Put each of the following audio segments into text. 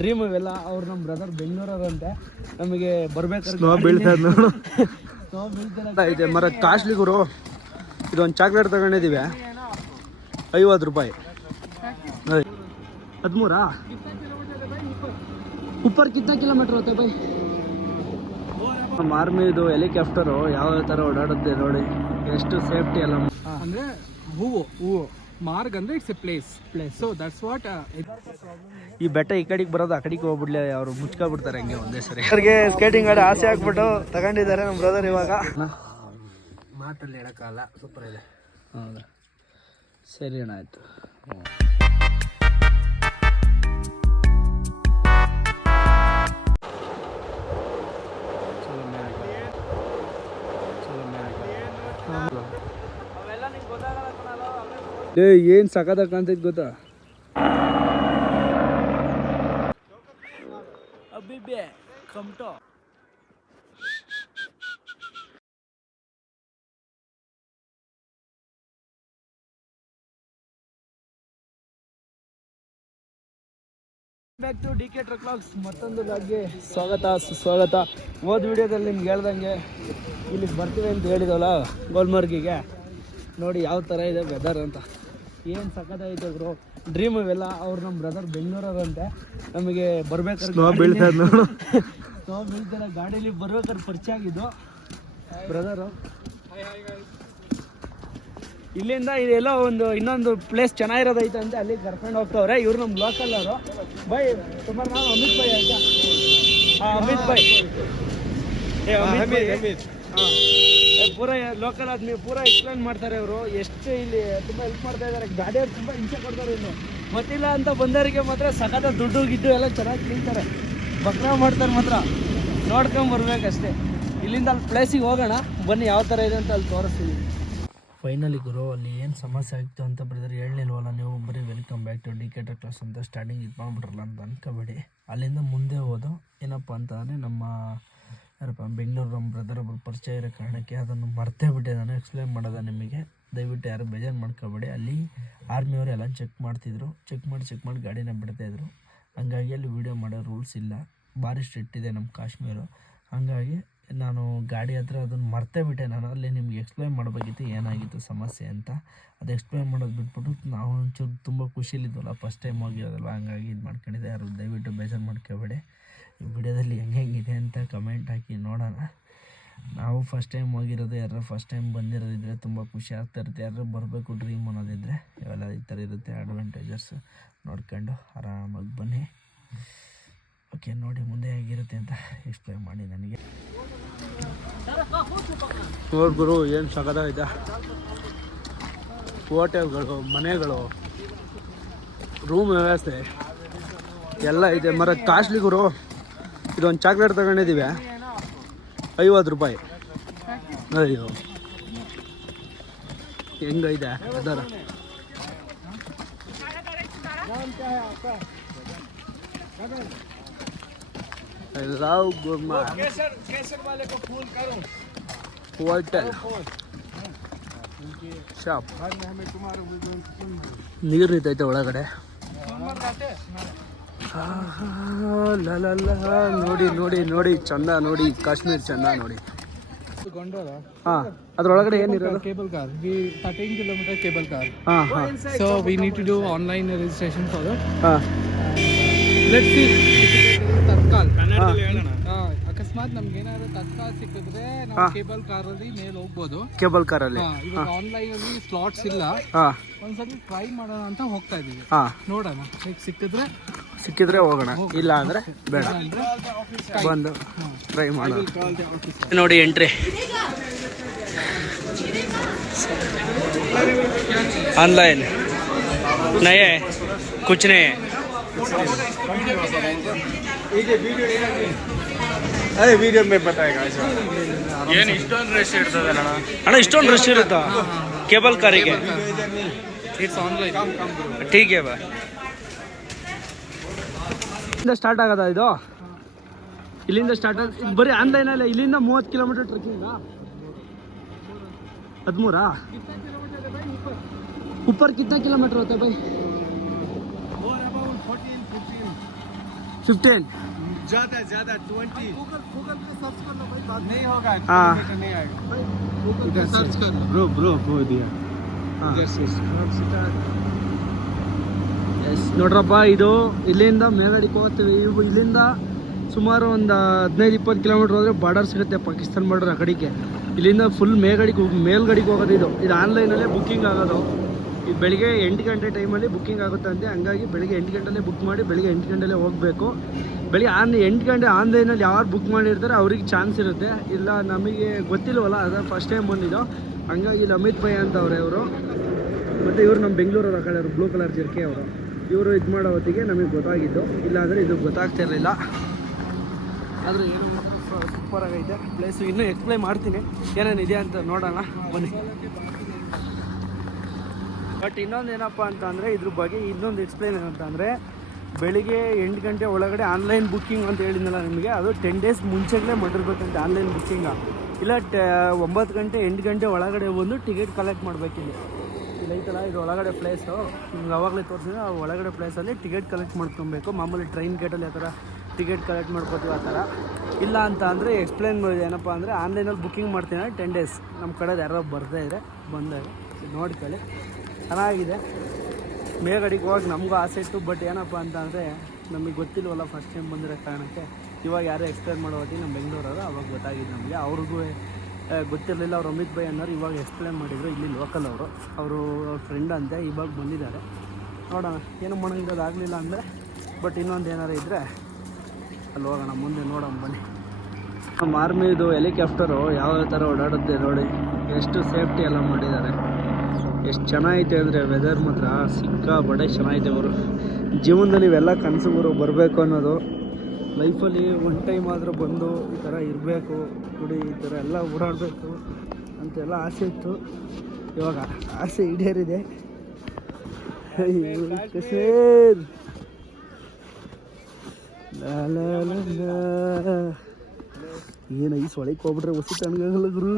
Dream ಇವೆಲ್ಲ. ಅವ್ರು ನಮ್ಮ ಬ್ರದರ್ ಬೆಂಗಳೂರವ್ರಂತೆ. ನಮಗೆ ಬರ್ಬೇಕಾದ್ರೆ ಸ್ನೋ ಬೀಳ್ತದೆ ನೋಡು. ಸ್ನೋ ಬೀಳ್ತಾರೆ ಇದೆ ಮರ ಕಾಸ್ಟ್ಲಿ ಗುರು. ಇದೊಂದು ಚಾಕ್ಲೇಟ್ ತಗೊಂಡಿದ್ದೀವಿ 50 ರೂಪಾಯಿ. 13 ऊपर कितना किलोमीटर होता है भाई? ನಮ್ಮ ಆರ್ಮಿದು ಹೆಲಿಕಾಪ್ಟರು ಯಾವ ಥರ ಓಡಾಡುತ್ತೆ ನೋಡಿ, ಎಷ್ಟು ಸೇಫ್ಟಿ ಎಲ್ಲ. ಅಂದರೆ ಹೂವು ಮಾರ್ಗ್ ಅಂದರೆ it's A place so that's what. ಈ ಬೆಟ್ಟ ಈ ಕಡೆಗೆ ಬರೋದು ಆ ಕಡೆಗೆ ಹೋಗ್ಬಿಡ್ಲಿ, ಅವರು ಮುಚ್ಕೊಬಿಡ್ತಾರೆ ಹಂಗೆ ಒಂದೇ ಸರಿ. ಅವ್ರಿಗೆ ಸ್ಕೇಟಿಂಗ್ ಆಡಿ ಆಸೆ ಹಾಕ್ಬಿಟ್ಟು ತಗೊಂಡಿದ್ದಾರೆ ನಮ್ಮ ಬ್ರದರ್. ಇವಾಗ ಮಾತಲ್ಲಿ ಹೇಳೋಕ್ಕಲ್ಲ, ಸೂಪರ್ ಇದೆ. ಹೌದಾ, ಸರಿ ಅಣ್ಣ, ಆಯಿತು. ಏನು ಸಖತ್ತಾಗಿ ಕಾಣ್ತೈತೆ ಗೊತ್ತಾ? ಅಬ್ಬಿಬೆ ಕಮ್ಟೋ. Back to DK truck vlogs. ಮತ್ತೊಂದು ಬ್ಲಾಗ್ಗೆ ಸ್ವಾಗತ ಸುಸ್ವಾಗತ. ಹೋದ ವಿಡಿಯೋದಲ್ಲಿ ನಿಮ್ಗೆ ಹೇಳ್ದಂಗೆ ಇಲ್ಲಿಗೆ ಬರ್ತೀವಿ ಅಂತ ಹೇಳಿದವಲ್ಲ ಗೋಲ್ಮರ್ಗಿಗೆ. ನೋಡಿ ಯಾವ ಥರ ಇದೆ ವೆದರ್ ಅಂತ, ಏನು ಸಖತ್ತಾಗಿದೆ ಬ್ರೋ. ಡ್ರೀಮ್ ಇವೆಲ್ಲ. ಅವ್ರು ನಮ್ಮ ಬ್ರದರ್ ಬೆಂಗಳೂರವ್ರಂತೆ. ನಮಗೆ ಬರ್ಬೇಕಾದ್ರೆ ಸ್ನೋ ಬೀಳ್ತದೆ ನೋಡು. ಸ್ನೋ ಬೀಳ್ತಾರೆ ಗಾಡೀಲಿ ಬರ್ಬೇಕಾದ್ರೆ ಪರಿಚಯ ಆಗಿದ್ದು ಬ್ರದರು. ಇಲ್ಲಿಂದ ಇದೆಲ್ಲ ಇನ್ನೊಂದು ಪ್ಲೇಸ್ ಚೆನ್ನಾಗಿರೋದೈತೆ ಅಂತ ಅಲ್ಲಿಗೆ ಕರ್ಕೊಂಡು ಹೋಗ್ತವ್ರೆ. ಇವ್ರು ನಮ್ಮ ಲೋಕಲ್ ಅವರು. ಬೈ ಸುಮಾರು ನಾವು ಅಮಿತ್ ಬೈ ಆಯ್ತಾ? ಹಾಂ, ಅಮಿತ್ ಬೈ. ಪೂರ ಲೋಕಲ್ ಆದ್ಮಿ ಪೂರ ಎಕ್ಸ್ಪ್ಲೈನ್ ಮಾಡ್ತಾರೆ ಇವರು. ಎಷ್ಟು ಇಲ್ಲಿ ತುಂಬ ಹೆಲ್ಪ್ ಮಾಡ್ತಾ ಇದ್ದಾರೆ. ಗಾಡಿಯವ್ರು ತುಂಬ ಹಿಂಸೆ ಕೊಡ್ತಾರೆ. ಇನ್ನು ಗೊತ್ತಿಲ್ಲ ಅಂತ ಬಂದವರಿಗೆ ಮಾತ್ರ ಸಖತ್ ದುಡ್ಡು ಗಿಡ್ಡು ಎಲ್ಲ ಚೆನ್ನಾಗಿ ತಿಂತಾರೆ, ಬಕ್ರಾ ಮಾಡ್ತಾರೆ. ಮಾತ್ರ ನೋಡ್ಕೊಂಬರ್ಬೇಕಷ್ಟೇ. ಇಲ್ಲಿಂದ ಅಲ್ಲಿ ಪ್ಲೇಸಿಗೆ ಹೋಗೋಣ ಬನ್ನಿ, ಯಾವ ಥರ ಇದೆ ಅಂತ ಅಲ್ಲಿ ತೋರಿಸ್ತೀವಿ. ಫೈನಲಿ ಗುರು, ಅಲ್ಲಿ ಏನು ಸಮಸ್ಯೆ ಆಗಿತ್ತು ಅಂತ ಬ್ರದರ್ ಹೇಳಲಿಲ್ವಲ್ಲ ನೀವು. ಬರೀ welcome back to DK truck class ಅಂತ ಸ್ಟಾರ್ಟಿಂಗ್ ಇದು ಮಾಡ್ಬಿಟ್ರಲ್ಲ ಅಂತ ಅನ್ಕೋಬೇಡಿ. ಅಲ್ಲಿಂದ ಮುಂದೆ ಹೋದು ಏನಪ್ಪ ಅಂತಂದರೆ ನಮ್ಮ ಯಾರಪ್ಪ ಬೆಂಗಳೂರು ನಮ್ಮ ಬ್ರದರ್ ಒಬ್ಬರು ಪರಿಚಯ ಇರೋ ಕಾರಣಕ್ಕೆ ಅದನ್ನು ಮರ್ತೇ ಬಿಟ್ಟೆ ನಾನು ಎಕ್ಸ್ಪ್ಲೈನ್ ಮಾಡೋದ ನಿಮಗೆ. ದಯವಿಟ್ಟು ಯಾರು ಬೇಜಾರು ಮಾಡ್ಕೋಬೇಡಿ. ಅಲ್ಲಿ ಆರ್ಮಿಯವರು ಎಲ್ಲ ಚೆಕ್ ಮಾಡಿ ಗಾಡಿನ ಬಿಡ್ತಾಯಿದ್ರು. ಹಂಗಾಗಿ ಅಲ್ಲಿ ವೀಡಿಯೋ ಮಾಡೋ ರೂಲ್ಸ್ ಇಲ್ಲ, ಭಾರಿ ಸ್ಟ್ರಿಕ್ಟ್ ಇದೆ ನಮ್ಮ ಕಾಶ್ಮೀರ. ಹಾಗಾಗಿ ನಾನು ಗಾಡಿ ಹತ್ರ ಅದನ್ನು ಮರ್ತೇ ಬಿಟ್ಟೆ. ನಾನು ಅಲ್ಲಿ ನಿಮ್ಗೆ ಎಕ್ಸ್ಪ್ಲೈನ್ ಮಾಡಬೇಕಿತ್ತು ಏನಾಗಿತ್ತು ಸಮಸ್ಯೆ ಅಂತ. ಅದು ಎಕ್ಸ್ಪ್ಲೈನ್ ಮಾಡೋದು ಬಿಟ್ಬಿಟ್ಟು ನಾವು ಒಂಚೂರು ತುಂಬ ಖುಷಿಲಿದ್ವಲ್ಲ, ಫಸ್ಟ್ ಟೈಮ್ ಹೋಗಿರೋದಲ್ಲ, ಹಂಗಾಗಿ ಇದು ಮಾಡ್ಕೊಂಡಿದ್ದೆ. ಯಾರು ದಯವಿಟ್ಟು ಬೇಜಾರು ಮಾಡ್ಕೋಬೇಡಿ. ಈ ವಿಡಿಯೋದಲ್ಲಿ ಹೆಂಗಿದೆ ಅಂತ ಕಮೆಂಟ್ ಹಾಕಿ ನೋಡೋಣ. ನಾವು ಫಸ್ಟ್ ಟೈಮ್ ಹೋಗಿರೋದು, ಯಾರು ಫಸ್ಟ್ ಟೈಮ್ ಬಂದಿರೋದಿದ್ರೆ ತುಂಬ ಖುಷಿ ಆಗ್ತಾ ಇರುತ್ತೆ. ಯಾರು ಬರಬೇಕು ಡ್ರೀಮ್ ಅನ್ನೋದಿದ್ದರೆ ಇವೆಲ್ಲ ಈ ಥರ ಇರುತ್ತೆ ಅಡ್ವಾಂಟೇಜಸ್ ನೋಡ್ಕೊಂಡು ಆರಾಮಾಗಿ ಬನ್ನಿ. ಓಕೆ, ನೋಡಿ ಮುಂದೆ ಹೇಗಿರುತ್ತೆ ಅಂತ ಎಕ್ಸ್ಪ್ಲೈನ್ ಮಾಡಿ ನನಗೆ. ನೋಡ್ಗುರು ಏನು ಸಖತ್ತಾಗಿದೆ. ಹೋಟೆಲ್ಗಳು, ಮನೆಗಳು, ರೂಮ್ ವ್ಯವಸ್ಥೆ ಎಲ್ಲ ಇದೆ. ಮರ ಕಾಸ್ಟ್ಲಿ ಗುರು. ಇದೊಂದು ಚಾಕ್ಲೇಟ್ ತಗೊಂಡಿದ್ದೀವಿ 50 ರೂಪಾಯಿ. ಅಯ್ಯೋ ಹೆಂಗೈತೆ ಅದರ. ಹೋಟೆಲ್ ಶಾಪ್, ನೀರು ನಿಂತೈತೆ ಒಳಗಡೆ. ನೋಡಿ ನೋಡಿ ನೋಡಿ ಚಂದ ನೋಡಿ, ಕಾಶ್ಮೀರ್ ಚಂದ ನೋಡಿ. ಹಾಂ, ಅದ್ರೊಳಗಡೆ ಏನಿರೋದು? Cable car. 13 kilometer cable car. ಹಾಂ ಹಾಂ. So we need to do online registration for that. ಹಾಂ, ಲೆಟ್ಸ್ ಸಿ ತತ್ಕಾಲ್. ಅಕಸ್ಮಾತ್ ನಮ್ಗೆ ಏನಾದ್ರು ತತ್ಕಾಲ್ ಸಿಕ್ಕಿದ್ರೆ ನಾವು ಕೇಬಲ್ ಕಾರಲ್ಲಿ ಮೇಲೆ ಹೋಗ್ಬೋದು. ಕೇಬಲ್ ಕಾರಲ್ಲಿ ಇವಾಗ ಆನ್ಲೈನ್ ಅಲ್ಲಿ ಸ್ಲಾಟ್ಸ್ ಇಲ್ಲ. ಒಂದ್ಸತಿ ಟ್ರೈ ಮಾಡೋಣ ಅಂತ ಹೋಗ್ತಾ ಇದೀವಿ. ನೋಡೋಣ, ಸಿಕ್ಕಿದ್ರೆ ಹೋಗೋಣ, ಇಲ್ಲ ಅಂದ್ರೆ ಬೇಡ. ಬಂದು ಟ್ರೈ ಮಾಡೋಣ. ನೋಡಿ ಎಂಟ್ರಿ ऑनलाइन नहीं है, कुछ नहीं है. अरे वीडियो में बताएगा. ಏನು ಇಷ್ಟೊಂದು ರಶ್ ಇರ್ತದಲ್ಲ ಅಣ್ಣ, ಇಷ್ಟೊಂದು ರಶ್ ಇರುತ್ತಾ ಕೇಬಲ್ ಕಾರಿಗೆ? It's online. ठीक है ಬಾ. ಇಲ್ಲಿಂದ ಸ್ಟಾರ್ಟ್ ಆಗದ ಇದು? ಇಲ್ಲಿಂದ ಸ್ಟಾರ್ಟ್ ಆಗ ಬರೀ ಆನ್ಲೈನ್ ಅಲ್ಲ. ಇಲ್ಲಿಂದ 30 ಕಿಲೋಮೀಟರ್ ಟ್ರೆಕ್ಕಿಂಗ್. 13 ऊपर कितना किलोमीटर होता है भाई? 15 ज्यादा 20 गूगल पे सर्च कर लो भाई, बात नहीं होगा, हाँ। किलोमीटर नहीं आएगा गूगल पे सर्च कर लो ब्रो हो दिया ಎಸ್ ನೋಡ್ರಪ್ಪ, ಇದು ಇಲ್ಲಿಂದ ಮೇಲ್ಗಡೆಗೆ ಹೋಗ್ತೀವಿ. ಇಲ್ಲಿಂದ ಸುಮಾರು ಒಂದು 15-20 ಕಿಲೋಮೀಟ್ರ್ ಹೋದರೆ ಬಾರ್ಡರ್ ಸಿಗುತ್ತೆ, ಪಾಕಿಸ್ತಾನ ಬಾರ್ಡರ್ ಆ ಕಡೆಗೆ. ಇಲ್ಲಿಂದ ಫುಲ್ ಮೇಲ್ಗಡೆಗೆ ಹೋಗೋದು. ಇದು ಆನ್ಲೈನಲ್ಲೇ ಬುಕ್ಕಿಂಗ್ ಆಗೋದು. ಇದು ಬೆಳಿಗ್ಗೆ 8 ಗಂಟೆ ಟೈಮಲ್ಲಿ ಬುಕ್ಕಿಂಗ್ ಆಗುತ್ತೆ ಅಂತೆ. ಹಂಗಾಗಿ ಬೆಳಿಗ್ಗೆ 8 ಗಂಟೆಲೇ ಬುಕ್ ಮಾಡಿ ಬೆಳಿಗ್ಗೆ 8 ಗಂಟೆಲೇ ಹೋಗಬೇಕು. ಬೆಳಿಗ್ಗೆ 8 ಗಂಟೆ ಆನ್ಲೈನಲ್ಲಿ ಯಾರು ಬುಕ್ ಮಾಡಿರ್ತಾರೆ ಅವ್ರಿಗೆ ಚಾನ್ಸ್ ಇರುತ್ತೆ. ಇಲ್ಲ ನಮಗೆ ಗೊತ್ತಿಲ್ವಲ್ಲ, ಅದು ಫಸ್ಟ್ ಟೈಮ್ ಬಂದಿದ್ದು. ಹಂಗಾಗಿ ಇಲ್ಲಿ ಅಮಿತ್ ಭೈ ಅಂತ ಅವ್ರೆ ಇವರು. ಮತ್ತು ಇವರು ನಮ್ಮ ಬೆಂಗಳೂರವ್ರ ಕಡೆ ಬ್ಲೂ ಕಲರ್ ಜರ್ಕೆ ಅವರು. ಇವರು ಇದು ಮಾಡೋ ಹೊತ್ತಿಗೆ ನಮಗೆ ಗೊತ್ತಾಗಿದ್ದು, ಇಲ್ಲಾಂದರೆ ಇದು ಗೊತ್ತಾಗ್ತಿರಲಿಲ್ಲ. ಆದರೂ ಏನೋ ಸೂಪರಾಗೈತೆ ಪ್ಲೇಸು. ಇನ್ನೂ ಎಕ್ಸ್ಪ್ಲೈನ್ ಮಾಡ್ತೀನಿ ಏನೇನಿದೆ ಅಂತ, ನೋಡೋಣ ಬನ್ನಿ. ಬಟ್ ಇನ್ನೊಂದು ಏನಪ್ಪ ಅಂತ ಅಂದರೆ, ಇದ್ರ ಬಗ್ಗೆ ಇನ್ನೊಂದು ಎಕ್ಸ್ಪ್ಲೈನ್ ಏನಂತ ಅಂದರೆ, ಬೆಳಿಗ್ಗೆ 8 ಗಂಟೆ ಒಳಗಡೆ ಆನ್ಲೈನ್ ಬುಕ್ಕಿಂಗ್ ಅಂತ ಹೇಳಿದ್ನಲ್ಲ ನಿಮಗೆ, ಅದು 10 ಡೇಸ್ ಮುಂಚೆಗಳೇ ಮಾಡಿರ್ಬೇಕಂತೆ ಆನ್ಲೈನ್ ಬುಕ್ಕಿಂಗ. ಇಲ್ಲ 9 ಗಂಟೆ 8 ಗಂಟೆ ಒಳಗಡೆ ಬಂದು ಟಿಕೆಟ್ ಕಲೆಕ್ಟ್ ಮಾಡಬೇಕಿಲ್ಲಿ. ಇಲ್ಲಿ ಐತಲ್ಲ ಇದು ಒಳಗಡೆ ಪ್ಲೇಸು, ನಿಮ್ಗೆ ಅವಾಗಲೇ ತೋರಿಸಿದ್ರೆ ಆ ಒಳಗಡೆ ಪ್ಲೇಸಲ್ಲಿ ಟಿಕೆಟ್ ಕಲೆಕ್ಟ್ ಮಾಡ್ಕೊಬೇಕು. ಮಾಮೂಲಿ ಟ್ರೈನ್ ಗೇಟಲ್ಲಿ ಆ ಥರ ಟಿಕೆಟ್ ಕಲೆಕ್ಟ್ ಮಾಡ್ಕೋತೀವಿ ಆ ಥರ. ಇಲ್ಲ ಅಂತ ಅಂದರೆ ಎಕ್ಸ್ಪ್ಲೈನ್ ಮಾಡಿದೆ ಏನಪ್ಪ ಅಂದರೆ, ಆನ್ಲೈನಲ್ಲಿ ಬುಕ್ಕಿಂಗ್ ಮಾಡ್ತೀನಿ 10 ಡೇಸ್. ನಮ್ಮ ಕಡೆದು ಯಾರೋ ಬರ್ದೇ ಇದೆ, ಬಂದಾಗ ನೋಡ್ಕೊಳ್ಳಿ. ಚೆನ್ನಾಗಿದೆ. ಮೇಲ್ಗಡೆಗೆ ಹೋಗಿ ನಮಗೂ ಆಸೆ ಇತ್ತು. ಬಟ್ ಏನಪ್ಪ ಅಂತ ಅಂದರೆ, ನಮಗೆ ಗೊತ್ತಿಲ್ವಲ್ಲ ಫಸ್ಟ್ ಟೈಮ್ ಬಂದಿರೋ ಕಾರಣಕ್ಕೆ. ಇವಾಗ ಯಾರೋ ಎಕ್ಸ್ಪ್ಲೈನ್ ಮಾಡೋ ಹೊತ್ತಿಗೆ ನಮ್ಮ ಬೆಂಗಳೂರವರು ಅವಾಗ ಗೊತ್ತಾಗಿದ್ದು ನಮಗೆ. ಅವ್ರಿಗೂ ಗೊತ್ತಿರಲಿಲ್ಲ. ಅವ್ರು ಅಮಿತ್ ಭೈ ಅನ್ನೋರು ಇವಾಗ ಎಕ್ಸ್ಪ್ಲೈನ್ ಮಾಡಿದರು. ಇಲ್ಲಿ ಲೋಕಲ್ ಅವರು, ಅವ್ರ ಫ್ರೆಂಡ್ ಅಂತೆ, ಇವಾಗ ಬಂದಿದ್ದಾರೆ. ನೋಡೋಣ, ಏನು ಮಾಡೋಂಗಿರೋದಾಗಲಿಲ್ಲ ಅಂದರೆ. ಬಟ್ ಇನ್ನೊಂದು ಏನಾರು ಇದ್ದರೆ ಅಲ್ಲಿ ಹೋಗೋಣ, ಮುಂದೆ ನೋಡೋಣ ಬನ್ನಿ. ನಮ್ಮ ಆರ್ಮಿದು ಹೆಲಿಕಾಪ್ಟರು ಯಾವ ಥರ ಓಡಾಡುತ್ತೆ ನೋಡಿ, ಎಷ್ಟು ಸೇಫ್ಟಿ ಎಲ್ಲ ಮಾಡಿದ್ದಾರೆ. ಎಷ್ಟು ಚೆನ್ನಾಗೈತೆ ಅಂದರೆ ವೆದರ್ ಮಾತ್ರ ಸಿಕ್ಕಾಪಟ್ಟೆ ಚೆನ್ನಾಗೈತೆ. ಅವರು ಜೀವನದಲ್ಲಿ ಇವೆಲ್ಲ ಕನಸು ಬರಬೇಕು ಅನ್ನೋದು. ಲೈಫಲ್ಲಿ ಒನ್ ಟೈಮ್ ಆದರೂ ಬಂದು ಈ ಥರ ಇರಬೇಕು, ಕುಡಿ ಈ ಥರ ಎಲ್ಲ ಓಡಾಡಬೇಕು ಅಂತೆಲ್ಲ ಆಸೆ ಇತ್ತು. ಇವಾಗ ಆಸೆ ಈಡೇರಿದೆ. ಕಾಶ್ಮೀರ್ ಏನು ಈ ಸೊಳಕ್ಕೆ ಹೋಗ್ಬಿಟ್ರೆ ಹೊಸ ತಣ್ಣಗಾಗಲ್ಲ ಗುರು.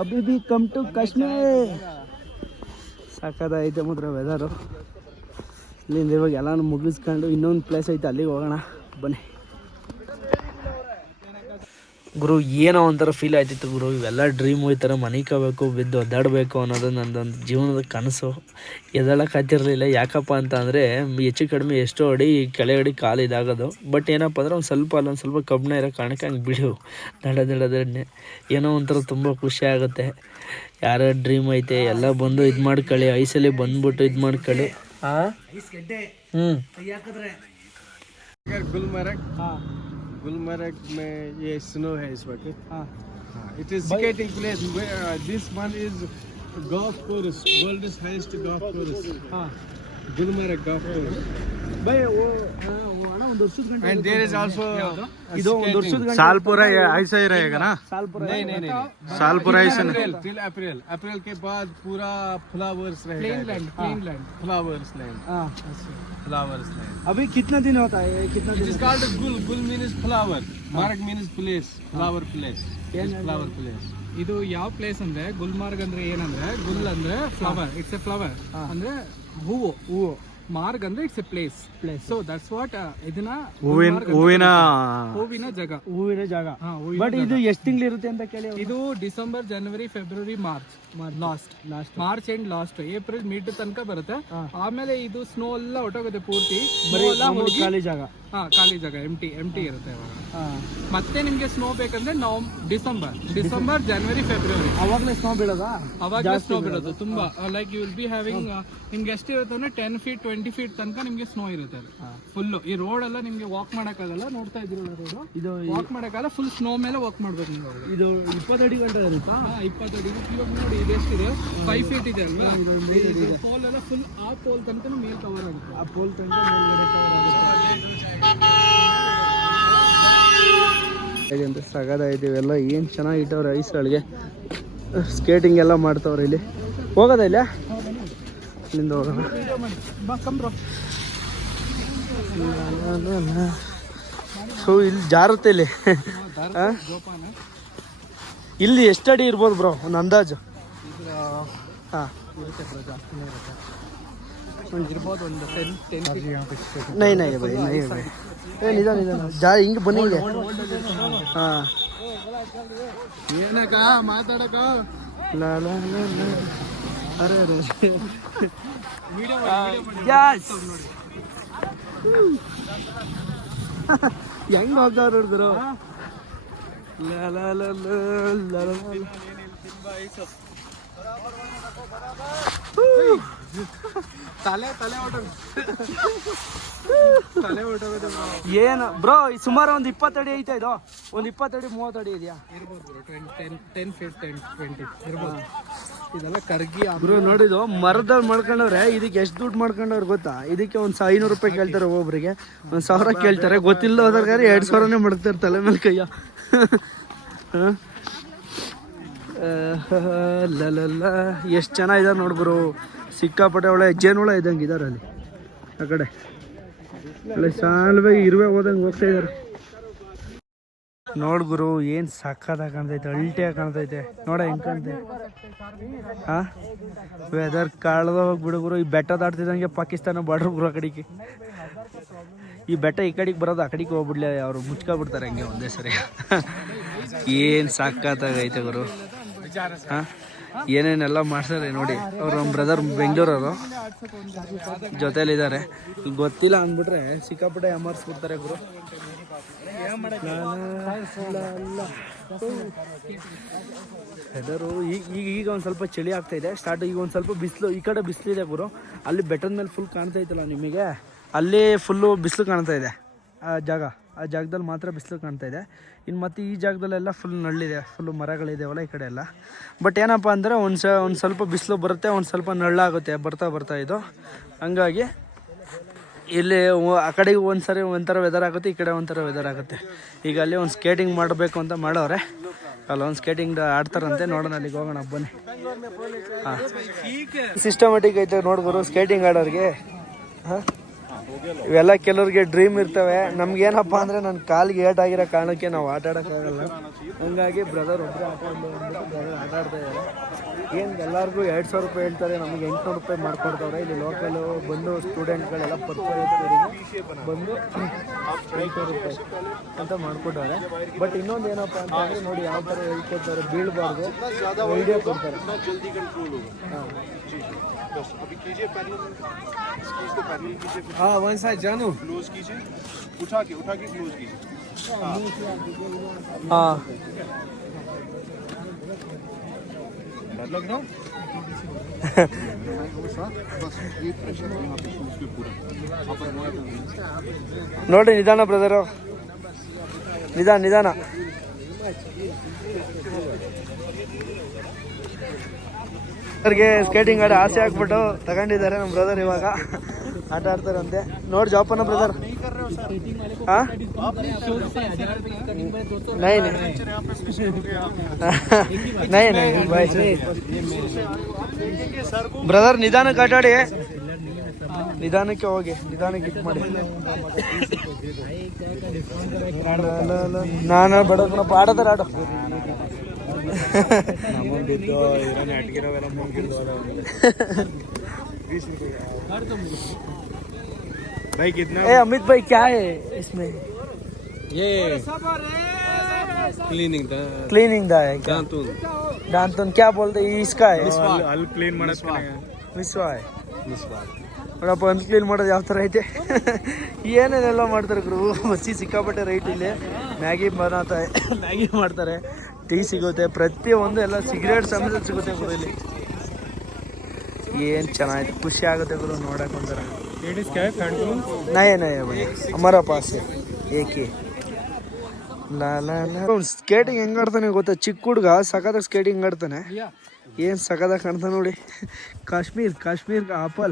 ಅಭಿ ಬಿ ಕಮ್ ಟು ಕಾಶ್ಮೀರ್. ಸಾಕಾದೈತೆ ಮಾತ್ರ ವೆದರು. ಇಲ್ಲಿಂದ ಇವಾಗ ಎಲ್ಲಾನು ಮುಗಿಸ್ಕೊಂಡು ಇನ್ನೊಂದು ಪ್ಲೇಸ್ ಐತೆ, ಅಲ್ಲಿಗೆ ಹೋಗೋಣ ಬನ್ನಿ. ಗುರು ಏನೋ ಒಂಥರ ಫೀಲ್ ಆಯ್ತಿತ್ತು ಗುರು. ಇವೆಲ್ಲ ಡ್ರೀಮು, ಈ ಥರ ಮನೆ ಕಬೇಕು, ಬಿದ್ದು ಒದ್ದಾಡಬೇಕು ಅನ್ನೋದು ನನ್ನದೊಂದು ಜೀವನದ ಕನಸು. ಎದ್ದೇಳಕ್ಕಾಗ್ತಿರ್ಲಿಲ್ಲ. ಯಾಕಪ್ಪ ಅಂತ ಅಂದರೆ, ಹೆಚ್ಚು ಕಡಿಮೆ ಎಷ್ಟೋ ಅಡಿ ಕೆಳಗಡೆ ಕಾಲು ಇದಾಗೋದು. ಬಟ್ ಏನಪ್ಪ ಅಂದರೆ, ಒಂದು ಸ್ವಲ್ಪ ಕಬ್ಬಣ ಇರೋ ಕಾರಣಕ್ಕೆ ಹಂಗೆ ಬಿಡು ದಡನೆ. ಏನೋ ಒಂಥರ ತುಂಬ ಖುಷಿ ಆಗುತ್ತೆ. ಯಾರ ಡ್ರೀಮ್ ಐತೆ ಎಲ್ಲ ಬಂದು ಇದು ಮಾಡ್ಕೊಳ್ಳಿ, ಐಸಲ್ಲಿ ಬಂದ್ಬಿಟ್ಟು ಇದು ಮಾಡ್ಕೊಳ್ಳಿ. गुलमर्ग में ये स्नो है इस वक्त. It is skating place. This one is golf course, world's highest golf course. Gulmarg golf course. And there is also सालपुरा ऐसा ही रहेगा ना? नहीं सालपुरा ऐसा till अप्रैल के बाद पूरा फ्लावर्स रहेगा. Flowers land. अभी कितना दिन होता है? कितना It is called gul means flower, marg means place, flower place. Flower place. ಇದು ಯಾವ ಪ್ಲೇಸ್ ಅಂದ್ರೆ, ಗುಲ್ಮಾರ್ಗ್ ಅಂದ್ರೆ ಏನಂದ್ರೆ, ಗುಲ್ ಅಂದ್ರೆ ಫ್ಲವರ್, ಇಟ್ಸ್ ಎ ಫ್ಲವರ್ ಅಂದ್ರೆ ಹೂವು. ಮಾರ್ಗ್ ಅಂದ್ರೆ it's A place. So that's what ಇದನ್ನ ಹೂವಿನ ಜಾಗ. ಬಟ್ ಇದು ಎಷ್ಟು ತಿಂಗಳು ಇರುತ್ತೆ ಅಂತ ಕೇಳಿ. ಇದು ಡಿಸೆಂಬರ್, ಜನವರಿ, February, March March end last April mid ತನಕ ಬರುತ್ತೆ. ಆಮೇಲೆ ಇದು ಸ್ನೋ ಎಲ್ಲ ಹೊಟ್ಟೋಗುತ್ತೆ ಪೂರ್ತಿ. ಖಾಲಿ ಜಾಗ ಎಂಟಿ ಇರುತ್ತೆ ಅವಾಗ. ಮತ್ತೆ ನಿಮ್ಗೆ ಸ್ನೋ ಬೇಕಂದ್ರೆ ಡಿಸೆಂಬರ್, ಜನವರಿ, ಫೆಬ್ರವರಿ ಅವಾಗಲೇ ಸ್ನೋ ಬೀಳೋದಾ? ಅವಾಗ ಸ್ನೋ ಬೀಳೋದು ತುಂಬಾ. Like you will be having, ನಿಮ್ಗೆ ಎಷ್ಟಿರುತ್ತೆ ಅಂದ್ರೆ 10 feet 20 feet ತನಕ ನಿಮ್ಗೆ ಸ್ನೋ ಇರುತ್ತೆ. ಫುಲ್ ಈ ರೋಡ್ ಎಲ್ಲ ನಿಮ್ಗೆ ವಾಕ್ ಮಾಡಕ್ಕಾಗಲ್ಲ. ನೋಡ್ತಾ ಇದ್ದೀರಲ್ಲ ರೋಡ್, ಇದು ವಾಕ್ ಮಾಡಕ್ಕಾಗಲ್ಲ. ಫುಲ್ ಸ್ನೋ ಮೇಲೆ ವಾಕ್ ಮಾಡ್ಬೇಕು ನೀವು. ಇದು 20 ಅಡಿ ಗಂಟೆ ಇರುತ್ತಾ? 20 ಅಡಿ. ಇವಾಗ ನೋಡಿ ಇದು ಎಷ್ಟಿದೆ, 5 feet ಇದೆ ಅಲ್ವಾ? ಪೋಲ್ ಎಲ್ಲ ಫುಲ್ ಆ ಪೋಲ್ ತನಕ ಮೇಲ್ ಕವರ್ ಆಗುತ್ತೆ. ಆ ಪೋಲ್ ತನಕ ಅಂತ ಸಗದಾಯ್ತು. ಇವೆಲ್ಲ ಏನು ಚೆನ್ನಾಗಿಟ್ಟವ್ರೆ ಐಸ್ಗಳಿಗೆ. ಸ್ಕೇಟಿಂಗ್ ಎಲ್ಲ ಮಾಡ್ತವ್ರೆ. ಇಲ್ಲಿ ಹೋಗೋದ ಇಲ್ಲ, ಇಲ್ಲಿಂದ ಹೋಗೋಣ. ಸೊ ಇಲ್ಲಿ ಜಾರುತ್ತೆ. ಇಲ್ಲಿ ಇಲ್ಲಿ ಎಷ್ಟು ಅಡಿ ಇರ್ಬೋದು ಬ್ರೋ ಒಂದು ಅಂದಾಜು? ಹಾಂ ಇರುತ್ತೆ ಬ್ರೋ, ಜಾಸ್ತಿನೇ ಇರುತ್ತೆ. ಇರ್ಬೋದು ಒಂದು 10 ನೈ ನೈ ಬೈ ನೈ ಬೈ ಏ ನಿಧಾನ ನಿಧಾನ ಹಿಂಗೆ ಬನ್ನಿ ಹಿಂಗೆ. ಹಾಂ ಏನಕ್ಕ ಮಾತಾಡಕ ಲಾ ಲಾ ಲಾ ಲಾ. ಅರೆ ಅರೆ ಹೆಂಗ್ ಹೋಗ್ತಾವ್ರು ಹುಡುಗರು. ತಲೆ ಹೊಟ್ಟೋಗುತ್ತೆ ಏನು ಬ್ರೋ ಸುಮಾರು ಒಂದು 20 ಅಡಿ ಐತೆ ಇದು, ಒಂದು 20 ಅಡಿ 30 ಅಡಿ ಇದೆಯಾ ಇರ್ಬೋದು ಬ್ರೋ. 10 feet 20 ಇರ್ಬೋದು. ಇದೆಲ್ಲ ಕರ್ಗಿ ಬ್ರೋ ನೋಡಿದು ಮರದಲ್ಲಿ ಮಾಡ್ಕೊಂಡವ್ರೆ. ಇದಕ್ಕೆ ಎಷ್ಟು ದುಡ್ಡು ಮಾಡ್ಕೊಂಡವ್ರು ಗೊತ್ತಾ? ಇದಕ್ಕೆ ಒಂದು 500 ರೂಪಾಯಿ ಕೇಳ್ತಾರೆ ಒಬ್ಬೊಬ್ರಿಗೆ, 1000 ಕೇಳ್ತಾರೆ. ಗೊತ್ತಿಲ್ಲ ಹೋದ್ರೆ 2000ನೇ ಮಾಡ್ತಾರೆ ತಲೆ ಮೇಲೆ ಕೈಯ. ಲಲ್ಲ ಎಷ್ಟು ಚೆನ್ನಾಗಿದ್ದಾರೆ ನೋಡ್ಬ್ರು, ಸಿಕ್ಕಾಪಟ್ಟೆ ಒಳ್ಳೆ ಜೇನುಳ ಇದ್ದಂಗೆ ಇದ್ದಾರೆ ಅಲ್ಲಿ ಆ ಕಡೆ. ಒಳ್ಳೆ ಸಾಲ್ವಾಗಿ ಇರುವೆ ಹೋದಂಗೆ ಹೋಗ್ತಾ ಇದ್ದಾರೆ. ನೋಡ್ಗುರು ಏನು ಸಕ್ಕತ್ತಾಗಿ ಕಾಣ್ತೈತೆ, ಅಲ್ಟಿಯಾಗಿ ಕಾಣ್ತೈತೆ. ನೋಡ ಹೆಂಗೆ ಕಾಣ್ತೈತೆ. ಹಾಂ ವೆದರ್ ಕಾಳ್ದ ಹೋಗ್ಬಿಡು ಗುರು. ಈ ಬೆಟ್ಟ ದಾಟ್ತಿದ್ದಂಗೆ ಪಾಕಿಸ್ತಾನ ಬಾರ್ಡ್ರ್ ಗುರು ಆ ಕಡೆಗೆ. ಈ ಬೆಟ್ಟ ಈ ಕಡೆಗೆ ಬರೋದು ಆ ಕಡೆಗೆ ಹೋಗ್ಬಿಡ್ಲಿ, ಅವರು ಮುಚ್ಕೊಬಿಡ್ತಾರೆ ಹಂಗೆ ಒಂದೇ ಸರಿ. ಏನು ಸಕ್ಕತ್ತಾಗೈತೆ ಗುರು. ಹಾಂ ಏನೇನೆಲ್ಲ ಮಾಡ್ತಾರೆ ನೋಡಿ. ಅವ್ರು ನಮ್ಮ ಬ್ರದರ್ ಬೆಂಗಳೂರವರು ಜೊತೆಲಿದ್ದಾರೆ. ಗೊತ್ತಿಲ್ಲ ಅಂದ್ಬಿಟ್ರೆ ಸಿಕ್ಕಾಪಟ್ಟೆ ಅಮರ್ಸ್ಬಿಡ್ತಾರೆ ಗುರು. ವೆದರು ಈಗ ಒಂದು ಸ್ವಲ್ಪ ಚಳಿ ಆಗ್ತಾ ಇದೆ ಸ್ಟಾರ್ಟ್. ಈಗ ಒಂದು ಸ್ವಲ್ಪ ಬಿಸಿಲು, ಈ ಕಡೆ ಬಿಸಿಲಿದೆ ಗುರು. ಅಲ್ಲಿ ಬೆಟ್ಟದ ಮೇಲೆ ಫುಲ್ ಕಾಣ್ತಾ ಇತ್ತಲ್ಲ ನಿಮಗೆ, ಅಲ್ಲಿ ಫುಲ್ಲು ಬಿಸಿಲು ಕಾಣ್ತಾ ಇದೆ. ಆ ಜಾಗದಲ್ಲಿ ಮಾತ್ರ ಬಿಸಿಲು ಕಾಣ್ತಾ ಇದೆ. ಇನ್ನು ಮತ್ತು ಈ ಜಾಗದಲ್ಲೆಲ್ಲ ಫುಲ್ ನಳ್ಳಿದೆ, ಫುಲ್ಲು ಮರಗಳಿದೆವಲ್ಲ ಈ ಕಡೆ ಎಲ್ಲ. ಬಟ್ ಏನಪ್ಪ ಅಂದರೆ ಒಂದು ಸ್ವಲ್ಪ ಬಿಸಿಲು ಬರುತ್ತೆ, ಒಂದು ಸ್ವಲ್ಪ ನಳ್ಳಾಗುತ್ತೆ ಬರ್ತಾ ಇದು. ಹಂಗಾಗಿ ಇಲ್ಲಿ ಆ ಕಡೆಗೆ ಒಂಥರ ವೆದರ್ ಆಗುತ್ತೆ, ಈ ಕಡೆ ಒಂಥರ ವೆದರ್ ಆಗುತ್ತೆ. ಈಗ ಅಲ್ಲಿ ಒಂದು ಸ್ಕೇಟಿಂಗ್ ಮಾಡಬೇಕು ಅಂತ ಮಾಡವ್ರೆ, ಅಲ್ಲೊಂದು ಸ್ಕೇಟಿಂಗ್ ಆಡ್ತಾರಂತೆ. ನೋಡೋಣ ಅಲ್ಲಿಗೆ ಹೋಗೋಣ ಬನ್ನಿ. ಹಾಂ ಸಿಸ್ಟಮೆಟಿಕ್ ಐತೆ ನೋಡ್ಬೋದು ಸ್ಕೇಟಿಂಗ್ ಆಡೋರಿಗೆ. ಹಾಂ ಇವೆಲ್ಲ ಕೆಲವ್ರಿಗೆ ಡ್ರೀಮ್ ಇರ್ತವೆ. ನಮ್ಗೇನಪ್ಪ ಅಂದರೆ ನನ್ನ ಕಾಲಿಗೆ ಏಟಾಗಿರೋ ಕಾರಣಕ್ಕೆ ನಾವು ಆಟ ಆಡೋಕ್ಕಾಗಲ್ಲ. ಹಂಗಾಗಿ ಬ್ರದರ್ ಒಬ್ಬರೇ ಆಟ ಆಡ್ತಾ ಇದ್ದಾರೆ. ಏನು ಎಲ್ಲರಿಗೂ 2000 ರೂಪಾಯಿ ಹೇಳ್ತಾರೆ, ನಮಗೆ 800 ರೂಪಾಯಿ ಮಾಡ್ಕೊಡ್ತಾವ್ರೆ. ಇಲ್ಲಿ ಲೋಕಲು ಬಂದು ಸ್ಟೂಡೆಂಟ್ಗಳೆಲ್ಲ ಪರಿಚಯ ಬಂದು 800 ರೂಪಾಯಿ ಅಂತ ಮಾಡ್ಕೊಟ್ಟವ್ರೆ. ಬಟ್ ಇನ್ನೊಂದು ಏನಪ್ಪ ಅಂತಂದರೆ ನೋಡಿ ಯಾವ ಥರ ಹೇಳ್ಕೊಡ್ತಾರೆ, ಬೀಳಬಾರ್ದು, ಐಡಿಯಾ ಕೊಡ್ತಾರೆ. हाँ वन साइड जानू क्लोज कीजिए, उठा के क्लोज कीजिए. हाँ लग रहा ನೋಡಿ ನಿಧಾನ ಬ್ರದರು, ನಿಧಾನ. ಅವ್ರಿಗೆ ಸ್ಕೇಟಿಂಗ್ ಆಡೋ ಆಸೆ ಆಗ್ಬಿಟ್ಟು ತಗೊಂಡಿದ್ದಾರೆ ನಮ್ಮ ಬ್ರದರ್. ಇವಾಗ ಆಟ ಆಡ್ತಾರಂತೆ. ನೋಡಿ ಜೋಪನ ಬ್ರದರ್. ಹಾಂ ನೈ ಬಾಯ್ ಬ್ರದರ್, ನಿಧಾನಕ್ಕೆ ಆಟಾಡಿ, ನಿಧಾನಕ್ಕೆ ಹೋಗಿ, ನಿಧಾನಕ್ಕೆ ಇದು ಮಾಡಿ. ನಾನು ಬಡಪ್ಪ ಆಡೋದಾರ ಆಡೋ. भाई कितना? ए अमित भाई क्या है इसमें? ये क्लीनिंग दा है क्या? दांतुन क्या बोलते हैं इसका है? ಅಲ್ಲಿ ಕ್ಲೀನ್ ಮಾಡಕ್ಕೆ ವಿಶ್ವ ನೋಡಪ್ಪ, ಅಲ್ಲಿ ಕ್ಲೀನ್ ಮಾಡೋದು ಯಾವ ಥರ ಐತೆ. ಏನೇನೆಲ್ಲ ಮಾಡ್ತಾರೆ ಗುರು. ಬಸ್ಸಿ ಸಿಕ್ಕಾಪಟ್ಟೆ ರೈಟ್. ಇಲ್ಲಿ ಮ್ಯಾಗಿ ಮಾಡ್ತಾರೆ, ಟೀ ಸಿಗುತ್ತೆ, ಪ್ರತಿಯೊಂದು ಎಲ್ಲ ಸಿಗರೇಟ್ ಸಮೇತ ಸಿಗುತ್ತೆ ಗುರು ಇಲ್ಲಿ. ಏನು ಚೆನ್ನಾಗಿದೆ, ಖುಷಿ ಆಗುತ್ತೆ ಗುರು ನೋಡಕ್ಕೆ ಒಂಥರ. ನಯ ಅಮರ ಪಾಸ್ ಏಕೆ ಸ್ಕೇಟಿಂಗ್ ಹೆಂಗ್ ಆಡ್ತಾನೆ ಗೊತ್ತಾ? ಚಿಕ್ಕ ಹುಡುಗ ಸಖತ್ತಾಗಿ ಸ್ಕೇಟಿಂಗ್ ಆಡ್ತಾನೆ. ಏನು ಸಖತ್ತಾಗಿ ಕಾಣ್ತಾನೆ ನೋಡಿ. ಕಾಶ್ಮೀರ್ का एप्पल.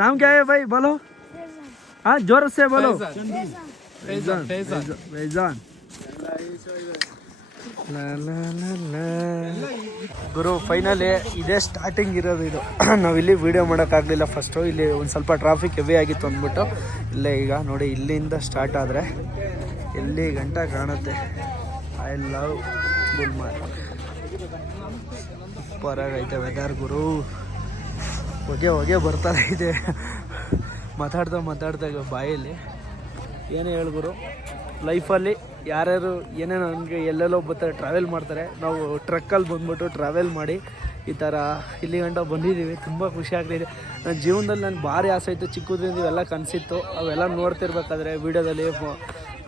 नाम क्या है भाई, बोलो. हाँ जोर से बोलो. फैजान. ಗುರು ಫೈನಲಿ ಇದೇ ಸ್ಟಾರ್ಟಿಂಗ್ ಇರೋದು ಇದು. ನಾವಿಲ್ಲಿ ವೀಡಿಯೋ ಮಾಡೋಕ್ಕಾಗಲಿಲ್ಲ ಫಸ್ಟು. ಇಲ್ಲಿ ಒಂದು ಸ್ವಲ್ಪ ಟ್ರಾಫಿಕ್ ಹೆವಿ ಆಗಿತ್ತು ಅಂದ್ಬಿಟ್ಟು ಇಲ್ಲೇ ಈಗ ನೋಡಿ ಇಲ್ಲಿಂದ ಸ್ಟಾರ್ಟ್ ಆದರೆ ಎಲ್ಲಿ ಗಂಟ ಕಾಣುತ್ತೆ. I love Gulmarg. ಸೂಪರಾಗೈತೆ ವೆದರ್ ಗುರು. ಹೊಗೆ ಬರ್ತಾ ಇದೆ ಮಾತಾಡ್ತಾ ಈಗ ಬಾಯಲ್ಲಿ. ಏನೇ ಗುರು, ಲೈಫಲ್ಲಿ ಯಾರ್ಯಾರು ಏನೇನೋ ನನಗೆ ಎಲ್ಲೆಲ್ಲೋ ಬರ್ತಾರೆ, ಟ್ರಾವೆಲ್ ಮಾಡ್ತಾರೆ. ನಾವು ಟ್ರಕ್ಕಲ್ಲಿ ಬಂದ್ಬಿಟ್ಟು ಟ್ರಾವೆಲ್ ಮಾಡಿ ಈ ಥರ ಇಲ್ಲಿ ಗಂಟ ಬಂದಿದ್ದೀವಿ. ತುಂಬ ಖುಷಿ ಆಗ್ತಿದೆ. ನನ್ನ ಜೀವನದಲ್ಲಿ ನನಗೆ ಭಾರಿ ಆಸೆ ಇತ್ತು, ಚಿಕ್ಕದ್ರಿಂದ ಇವೆಲ್ಲ ಕನಸಿತ್ತು. ಅವೆಲ್ಲ ನೋಡ್ತಿರ್ಬೇಕಾದ್ರೆ ವೀಡಿಯೋದಲ್ಲಿ,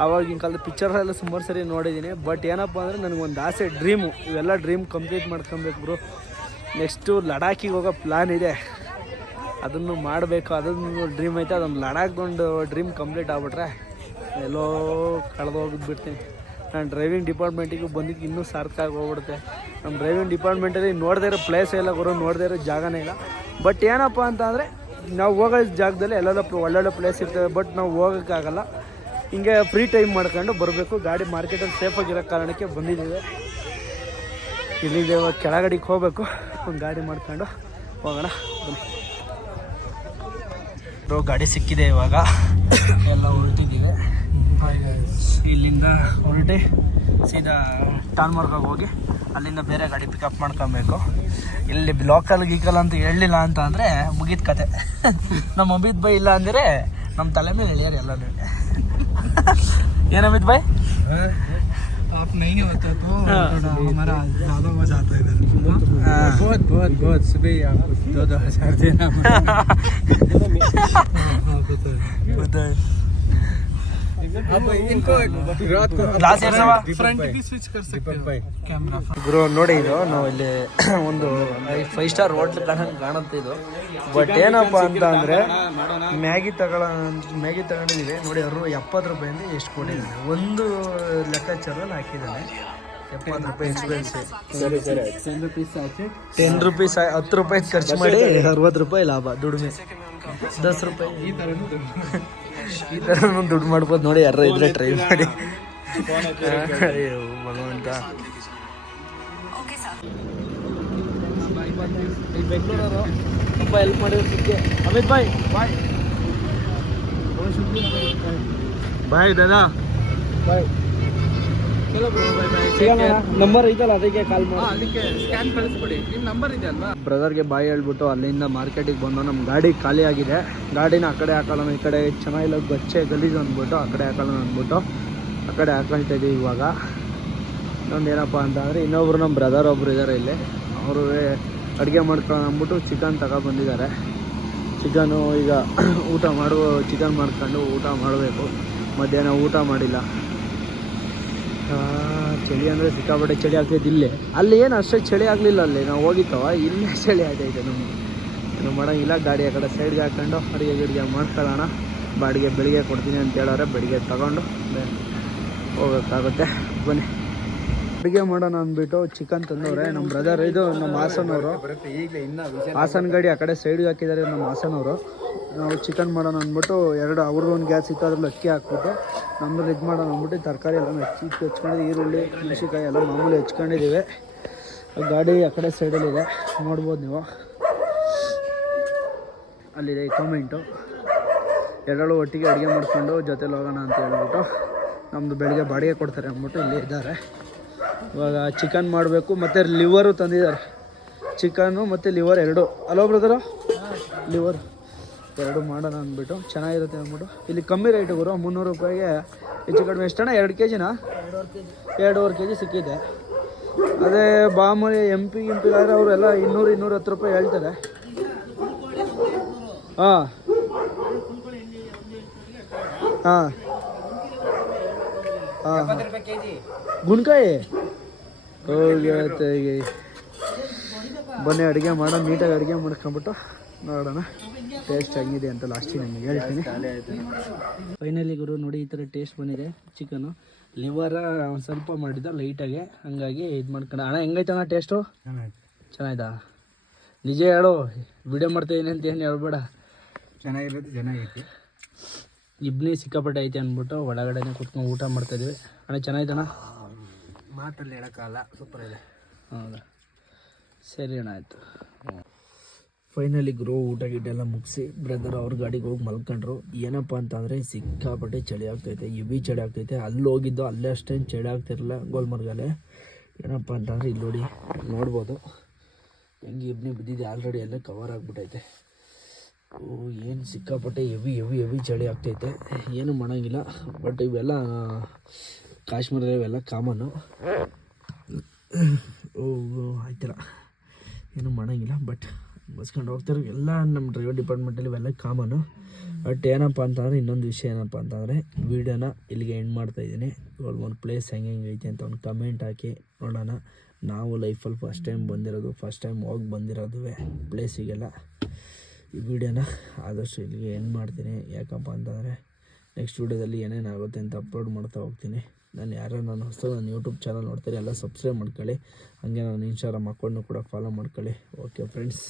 ಆವಾಗಿನ ಕಾಲದ ಪಿಕ್ಚರೆಲ್ಲ ಸುಮಾರು ಸರಿ ನೋಡಿದ್ದೀನಿ. ಬಟ್ ಏನಪ್ಪ ಅಂದರೆ ನನಗೊಂದು ಆಸೆ, ಡ್ರೀಮು, ಇವೆಲ್ಲ ಡ್ರೀಮ್ ಕಂಪ್ಲೀಟ್ ಮಾಡ್ಕೊಬೇಕು ಬ್ರೋ. ನೆಕ್ಸ್ಟು ಲಡಾಖಿಗೆ ಹೋಗೋ ಪ್ಲ್ಯಾನ್ ಇದೆ, ಅದನ್ನು ಮಾಡಬೇಕು. ಅದೊಂದು ಡ್ರೀಮ್ ಐತೆ. ಅದೊಂದು ಲಡಾಖ್ದೊಂದು ಡ್ರೀಮ್ ಕಂಪ್ಲೀಟ್ ಆಗ್ಬಿಟ್ರೆ ಎಲ್ಲೋ ಕಳೆದೋಗ್ಬಿಡ್ತೀನಿ. ನಾನು ಡ್ರೈವಿಂಗ್ ಡಿಪಾರ್ಟ್ಮೆಂಟಿಗೆ ಬಂದಿದ್ದು ಇನ್ನೂ ಸಾರ್ಥಕ ಹೋಗ್ಬಿಡುತ್ತೆ. ನಮ್ಮ ಡ್ರೈವಿಂಗ್ ಡಿಪಾರ್ಟ್ಮೆಂಟಲ್ಲಿ ನೋಡದೇ ಇರೋ ಪ್ಲೇಸ್ ಇಲ್ಲ ಗುರು, ನೋಡದೇ ಇರೋ ಜಾಗನೇ ಇಲ್ಲ. ಬಟ್ ಏನಪ್ಪ ಅಂತ ಅಂದರೆ ನಾವು ಹೋಗೋ ಜಾಗದಲ್ಲಿ ಎಲ್ಲೆಲ್ಲ ಒಳ್ಳೊಳ್ಳೆ ಪ್ಲೇಸ್ ಇರ್ತವೆ. ಬಟ್ ನಾವು ಹೋಗೋಕ್ಕಾಗಲ್ಲ. ಹಿಂಗೆ ಫ್ರೀ ಟೈಮ್ ಮಾಡ್ಕೊಂಡು ಬರಬೇಕು. ಗಾಡಿ ಮಾರ್ಕೆಟಲ್ಲಿ ಸೇಫಾಗಿರೋ ಕಾರಣಕ್ಕೆ ಬಂದಿದ್ದೀವಿ. ಇಲ್ಲಿದೆ, ಇವಾಗ ಕೆಳಗಡೆಗೆ ಹೋಗಬೇಕು. ಒಂದು ಗಾಡಿ ಮಾಡ್ಕೊಂಡು ಹೋಗೋಣ ಬನ್ನಿ. ಗಾಡಿ ಸಿಕ್ಕಿದೆ, ಇವಾಗ ಎಲ್ಲ ಹೊರಟಿದ್ದೀವಿ. ಇಲ್ಲಿಂದ ಹೊರಟಿ ಸೀದಾ ಟಾನ್ಮಾರ್ಗಾಗಿ ಹೋಗಿ ಅಲ್ಲಿಂದ ಬೇರೆ ಗಾಡಿ ಪಿಕಪ್ ಮಾಡ್ಕೊಬೇಕು. ಇಲ್ಲಿ ಲೋಕಲ್ ಗೀಕಲ್ ಅಂತ ಹೇಳಲಿಲ್ಲ ಅಂತ ಅಂದರೆ ಮುಗಿದ ಕತೆ. ನಮ್ಮ ಅಮಿತ್ ಭಾಯ್ ಇಲ್ಲ ಅಂದರೆ ನಮ್ಮ ತಲೆ ಮೇಲೆ ಎಳಿಯಾರ ಎಲ್ಲನೂ. ಏನು ಅಮಿತ್ ಭಾಯ್? आप नहीं होता तो हमारा ज़्यादा मजा आता है इधर। बहुत सुबह आपको 2,000 देना अब इनको रात को फ्रंट भी स्विच कर सकते हो कैमरा। ಗುರು ನೋಡಿ, ಇದು ನಾವು ಇಲ್ಲಿ ಒಂದು 5 ಸ್ಟಾರ್ ಹೋಟ್ಲ್ ಕಾಣುತ್ತೆ ಇದು. ಬಟ್ ಏನಪ್ಪ ಅಂತ ಅಂದರೆ ಮ್ಯಾಗಿ ತಗೊಂಡಿದ್ದೀವಿ ನೋಡಿ. ಅವರು 70 ರೂಪಾಯಿಂದ ಎಷ್ಟು ಕೊಟ್ಟಿದ್ದಾನೆ, ಒಂದು ಲೆಕ್ಕಾಚಾರಲ್ಲಿ ಹಾಕಿದ್ದಾನೆ. 70 ರೂಪಾಯಿ ಎಕ್ಸ್ಪೆನ್ಸಿವ್. 10 ರೂಪೀಸ್ 10 ರೂಪಾಯಿ ಖರ್ಚು ಮಾಡಿ 60 ರೂಪಾಯಿ ಲಾಭ, ದುಡಿಮೆ 10 ರೂಪಾಯಿ. ಈ ಥರ ದುಡ್ಡು ಮಾಡ್ಬೋದು ನೋಡಿ, ಯಾರು ಇದ್ರೆ ಟ್ರೈ ಮಾಡಿ. ಅಯ್ಯೋ ಭಗವಂತ. ಬೆಂಗಳೂರವರು ತುಂಬ ಹೆಲ್ಪ್ ಮಾಡಿದ್ದಕ್ಕೆ ಅಮಿತ್ ಭಾಯ್ ಬಾಯ್ ದಾದಾ ಬಾಯ್. ನಂಬರ್ ಐತಲ್ಲ, ಅದಕ್ಕೆ ಕಾಲ್ ಮಾಡಿ, ಅದಕ್ಕೆ ಸ್ಕ್ಯಾನ್ ಕಳಿಸ್ಬಿಡಿ. ನಿಮ್ಮ ನಂಬರ್ ಇದೆ ಅಲ್ವಾ? ಬ್ರದರ್ಗೆ ಬಾಯ್ ಹೇಳ್ಬಿಟ್ಟು ಅಲ್ಲಿಂದ ಮಾರ್ಕೆಟಿಗೆ ಬಂದು ನಮ್ಮ ಗಾಡಿ ಖಾಲಿ ಆಗಿದೆ. ಗಾಡಿನ ಆ ಕಡೆ ಹಾಕೋಣ, ಈ ಕಡೆ ಚೆನ್ನಾಗಿಲ್ಲ ಗಚ್ಚೆ ಗಲೀಜು ಅಂದ್ಬಿಟ್ಟು ಆ ಕಡೆ ಹಾಕೋಣ ಅಂದ್ಬಿಟ್ಟು ಆ ಕಡೆ ಹಾಕೊಳ್ತಾ ಇದ್ದೀವಿ. ಇವಾಗ ಇನ್ನೊಂದು ಏನಪ್ಪ ಅಂತ ಅಂದರೆ ಇನ್ನೊಬ್ರು ನಮ್ಮ ಬ್ರದರ್ ಒಬ್ಬರು ಇದ್ದಾರೆ ಇಲ್ಲಿ. ಅವರು ಅಡುಗೆ ಮಾಡ್ಕೊಂಡು ಅಂದ್ಬಿಟ್ಟು ಚಿಕನ್ ತಗೊಬಂದಿದ್ದಾರೆ. ಚಿಕನು ಈಗ ಚಿಕನ್ ಮಾಡ್ಕೊಂಡು ಊಟ ಮಾಡಬೇಕು. ಮಧ್ಯಾಹ್ನ ಊಟ ಮಾಡಿಲ್ಲ. ಚಳಿ ಅಂದರೆ ಸಿಕ್ಕಾಪಟ್ಟೆ ಚಳಿ ಆಗ್ತೈತೆ ಇಲ್ಲೇ. ಅಲ್ಲಿ ಏನು ಅಷ್ಟೇ ಚಳಿ ಆಗಲಿಲ್ಲ, ಅಲ್ಲಿ ನಾವು ಹೋಗಿತ್ತವ, ಇಲ್ಲೇ ಚಳಿ ಆಗ್ತೈತೆ ನಮಗೆ. ಏನು ಮಾಡೋಂಗಿಲ್ಲ. ಗಾಡಿ ಆ ಕಡೆ ಸೈಡ್ಗೆ ಹಾಕ್ಕೊಂಡು ಅಡುಗೆ ಮಾಡ್ಕೊಳ್ಳೋಣ. ಬಾಡಿಗೆ ಬೆಳಿಗ್ಗೆ ಕೊಡ್ತೀನಿ ಅಂತ ಹೇಳೋರೆ, ಬೆಳಿಗ್ಗೆ ತಗೊಂಡು ಹೋಗೋಕ್ಕಾಗುತ್ತೆ. ಬನ್ನಿ ಅಡುಗೆ ಮಾಡೋಣ ಅಂದ್ಬಿಟ್ಟು ಚಿಕನ್ ತಂದವ್ರೆ ನಮ್ಮ ಬ್ರದರ್. ಇದು ನಮ್ಮ ಹಾಸನವರು, ಹಾಸನ ಗಾಡಿ ಆ ಕಡೆ ಸೈಡ್ಗೆ ಹಾಕಿದ್ದಾರೆ ನಮ್ಮ ಹಾಸನವರು. ನಾವು ಚಿಕನ್ ಮಾಡೋಣ ಅಂದ್ಬಿಟ್ಟು ಅವ್ರಿಗೊಂದು ಗ್ಯಾಸ್ ಇತ್ತು, ಅದ್ರಲ್ಲಿ ಅಕ್ಕಿ ಹಾಕ್ಬಿಟ್ಟು ನಮ್ಮಲ್ಲಿ ಇದು ಮಾಡೋಣ ಅಂದ್ಬಿಟ್ಟು ತರಕಾರಿ ಎಲ್ಲ ಹೆಚ್ಕೊಂಡಿದ್ದೀವಿ. ಈರುಳ್ಳಿ ಮೆಣಸಿನ್ಕಾಯಿ ಎಲ್ಲ ಮಾಮೂಲಿ ಹೆಚ್ಕೊಂಡಿದ್ದೀವಿ. ಗಾಡಿ ಆ ಕಡೆ ಸೈಡಲ್ಲಿದೆ, ನೋಡ್ಬೋದು ನೀವು. ಅಲ್ಲಿದೆ ಕಾಮೆಂಟು. ಎರಡೂ ಒಟ್ಟಿಗೆ ಅಡುಗೆ ಮಾಡಿಕೊಂಡು ಜೊತೆಲಿ ಹೋಗೋಣ ಅಂತ ಹೇಳ್ಬಿಟ್ಟು ನಮ್ಮದು ಬೆಳಗ್ಗೆ ಬಾಡಿಗೆ ಕೊಡ್ತಾರೆ ಅಂದ್ಬಿಟ್ಟು ಇಲ್ಲಿ ಇದ್ದಾರೆ. ಇವಾಗ ಚಿಕನ್ ಮಾಡಬೇಕು, ಮತ್ತು ಲಿವರು ತಂದಿದ್ದಾರೆ. ಚಿಕನ್ನು ಮತ್ತು ಲಿವರ್ ಎರಡು. ಅಲೋ ಬ್ರದರು, ಲಿವರ್ ಎರಡು ಮಾಡೋಣ ಅಂದ್ಬಿಟ್ಟು ಚೆನ್ನಾಗಿರುತ್ತೆ ಅಂದ್ಬಿಟ್ಟು. ಇಲ್ಲಿ ಕಮ್ಮಿ ರೇಟು ಗುರು, 300 ರೂಪಾಯಿಗೆ ಹೆಚ್ಚು ಕಡಿಮೆ. ಎಷ್ಟಣ್ಣ? 2 kg 2.5 kg ಸಿಕ್ಕಿದೆ. ಅದೇ ಮಾಮೂಲಿ MP ಆದರೆ ಅವರೆಲ್ಲ 200-210 ರೂಪಾಯಿ ಹೇಳ್ತಾರೆ. ಹಾಂ ಹಾಂ ಹಾಂ ಗುಣ್ಕಾಯಿ ಹೋಗುತ್ತೆ. ಬನ್ನಿ ಅಡುಗೆ ಮಾಡೋಣ, ನೀಟಾಗಿ ಅಡುಗೆ ಮಾಡ್ಕೊಂಬಿಟ್ಟು ನೋಡೋಣ ಟೇಸ್ಟ್ ಹೆಂಗಿದೆ ಅಂತ ಲಾಸ್ಟಿಗೆ ನಿಮಗೆ ಹೇಳ್ತೀನಿ. ಫೈನಲಿ ಗುರು ನೋಡಿ, ಈ ಥರ ಟೇಸ್ಟ್ ಬಂದಿದೆ. ಚಿಕನು ಲಿವರ ಒಂದು ಸ್ವಲ್ಪ ಮಾಡಿದ್ದ ಲೈಟಾಗೆ, ಹಂಗಾಗಿ ಇದು ಮಾಡ್ಕೊಂಡು. ಅಣ್ಣ ಹೆಂಗೈತಣ್ಣ ಟೇಸ್ಟು? ಚೆನ್ನಾಯ್ತಾ? ನಿಜ ಹೇಳು, ವಿಡಿಯೋ ಮಾಡ್ತಾಯಿದ್ದೀನಿ ಅಂತ ಏನು ಹೇಳ್ಬೇಡ. ಚೆನ್ನಾಗಿರುತ್ತೆ, ಚೆನ್ನಾಗೈತಿ. ಇಬ್ನಿ ಸಿಕ್ಕಾಪಟ್ಟೆ ಐತೆ ಅಂದ್ಬಿಟ್ಟು ಒಳಗಡೆನೆ ಕುತ್ಕೊಂಡು ಊಟ ಮಾಡ್ತಾಯಿದ್ವಿ. ಅಣ್ಣ ಚೆನ್ನಾಯ್ತಣ್ಣ? ಮಾತಲ್ಲಿ ಹೇಳೋಕ್ಕಾಗಲ್ಲ, ಸೂಪರ್ ಇದೆ. ಹೌದಾ, ಸರಿ ಅಣ್ಣ, ಆಯಿತು. ಫೈನಲಿ ಗುರು ಊಟ ಗಿಟ್ಟೆಲ್ಲ ಮುಗಿಸಿ ಬ್ರದರ್ ಅವ್ರ ಗಾಡಿಗೆ ಹೋಗಿ ಮಲ್ಕೊಂಡ್ರು. ಏನಪ್ಪ ಅಂತಂದರೆ ಸಿಕ್ಕಾಪಟ್ಟೆ ಚಳಿ ಆಗ್ತೈತೆ, ಹೆವಿ ಚಳಿ ಆಗ್ತೈತೆ. ಅಲ್ಲಿ ಹೋಗಿದ್ದು ಅಲ್ಲೇ ಅಷ್ಟೇನು ಚಳಿ ಆಗ್ತಿರಲಿಲ್ಲ ಗೋಲ್ಮರ್ಗಲ್ಲೇ. ಏನಪ್ಪ ಅಂತಂದರೆ ಇಲ್ಲಿ ನೋಡಿ ನೋಡ್ಬೋದು ಹೆಂಗೆ ಇಬ್ನಿ ಬಿದ್ದಿದೆ, ಆಲ್ರೆಡಿ ಎಲ್ಲ ಕವರ್ ಆಗಿಬಿಟ್ಟೈತೆ. ಏನು ಸಿಕ್ಕಾಪಟ್ಟೆ ಹೆವಿ ಚಳಿ ಆಗ್ತೈತೆ, ಏನು ಮಾಡೋಂಗಿಲ್ಲ. ಬಟ್ ಇವೆಲ್ಲ ಕಾಶ್ಮೀರದಲ್ಲಿ ಇವೆಲ್ಲ ಕಾಮನ್ನು. ಆಯ್ತಿಲ್ಲ, ಏನು ಮಾಡೋಂಗಿಲ್ಲ. ಬಟ್ ಬಸ್ಕೊಂಡು ಹೋಗ್ತಾರೆ ಎಲ್ಲ ನಮ್ಮ ಡ್ರೈವರ್ ಡಿಪಾರ್ಟ್ಮೆಂಟಲ್ಲಿ ಇವೆಲ್ಲ ಕಾಮನ್ನು. ಬಟ್ ಏನಪ್ಪ ಅಂತಂದರೆ ಇನ್ನೊಂದು ವಿಷಯ ಏನಪ್ಪ ಅಂತಂದರೆ ವೀಡಿಯೋನ ಇಲ್ಲಿಗೆ ಎಂಡ್ ಮಾಡ್ತಾಯಿದ್ದೀನಿ. ಇವಾಗ ಒಂದು ಪ್ಲೇಸ್ ಹೆಂಗೈತೆ ಅಂತ ಒಂದು ಕಮೆಂಟ್ ಹಾಕಿ ನೋಡೋಣ. ನಾವು ಲೈಫಲ್ಲಿ ಫಸ್ಟ್ ಟೈಮ್ ಬಂದಿರೋದು, ಫಸ್ಟ್ ಟೈಮ್ ಹೋಗಿ ಬಂದಿರೋದುವೆ ಪ್ಲೇಸಿಗೆಲ್ಲ. ಈ ವಿಡಿಯೋನ ಆದಷ್ಟು ಇಲ್ಲಿಗೆ ಎಂಡ್ ಮಾಡ್ತೀನಿ. ಯಾಕಪ್ಪ ಅಂತಂದರೆ ನೆಕ್ಸ್ಟ್ ವೀಡಿಯೋದಲ್ಲಿ ಏನೇನಾಗುತ್ತೆ ಅಂತ ಅಪ್ಲೋಡ್ ಮಾಡ್ತಾ ಹೋಗ್ತೀನಿ. ನಾನು ಹೊಸ ನನ್ನ ಯೂಟ್ಯೂಬ್ ಚಾನಲ್ ನೋಡ್ತೀನಿ, ಎಲ್ಲ ಸಬ್ಸ್ಕ್ರೈಬ್ ಮಾಡ್ಕೊಳ್ಳಿ. ಹಾಗೆ ನಾನು ಇನ್ಸ್ಟಾಗ್ರಾಮ್ ಅಕೌಂಟ್ನು ಕೂಡ ಫಾಲೋ ಮಾಡ್ಕೊಳ್ಳಿ. Okay friends.